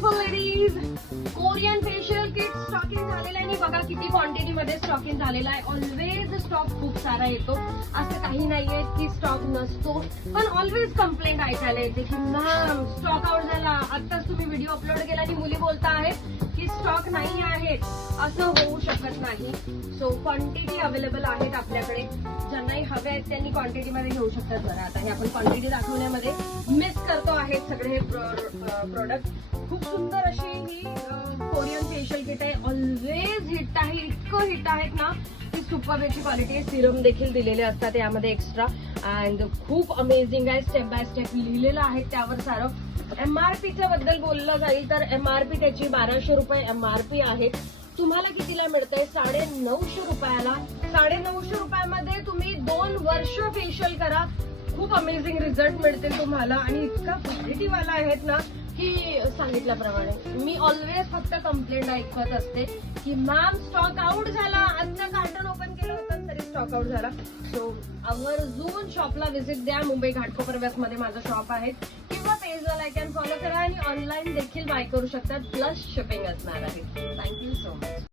Beautiful ladies, Korean facial kit stocking झालेलं आहे आणि बघा किती क्वांटिटी मध्ये स्टॉकिंग झालेला आहे. ऑलवेज स्टॉक खूप सारा येतो, असं काही नाहीये की स्टॉक नसतो, पण ऑलवेज कंप्लेंट ऐकायला येते की मॅम स्टॉक आउट झाला. आत्ताच तुम्ही व्हिडिओ अपलोड केला आणि मुली बोलता आहेत की स्टॉक नाही आहेत. असं होऊ शकत नाही. सो क्वांटिटी अवेलेबल आहेत आपल्याकडे, ज्यांनाही हवे आहेत त्यांनी क्वांटिटी मध्ये घेऊ शकतात. बरं, आता हे आपण क्वांटिटी दाखवण्यामध्ये मिस करतो आहेत सगळे हे प्रोडक्ट. खूप सुंदर अशी ही कोरियन फेशियल किट आहे. ऑलवेज हिट आहे, इतकं हिट आहेत ना की सुपर याची क्वालिटी आहे. सिरम देखील दिलेले असतात यामध्ये एक्स्ट्रा अँड खूप अमेझिंग आहे. स्टेप बाय स्टेप लिहिलेलं आहे त्यावर सारं. एमआरपीच्या बद्दल बोललं जाईल तर एमआरपी त्याची 1200 रुपये एमआरपी आहे. तुम्हाला कितीला मिळतंय? 950 रुपयाला. 950 रुपयामध्ये तुम्ही 2 वर्ष फेशियल करा, खूप अमेझिंग रिझल्ट मिळतील तुम्हाला. आणि इतका क्वालिटीवाला आहेत ना की सांगितल्याप्रमाणे मी ऑलवेज फक्त कंप्लेंट ऐकत असते की मॅम स्टॉक आउट झाला. आता कार्टन ओपन केलं होतं तरी स्टॉक आउट झाला. सो आवर्जून शॉपला व्हिजिट द्या. मुंबई घाटकोपर मध्ये माझं शॉप आहे, किंवा पेजला लाईक अँड फॉलो करा आणि ऑनलाईन देखील बाय करू शकतात. प्लस शिपिंग असणार आहे. Thank you so much.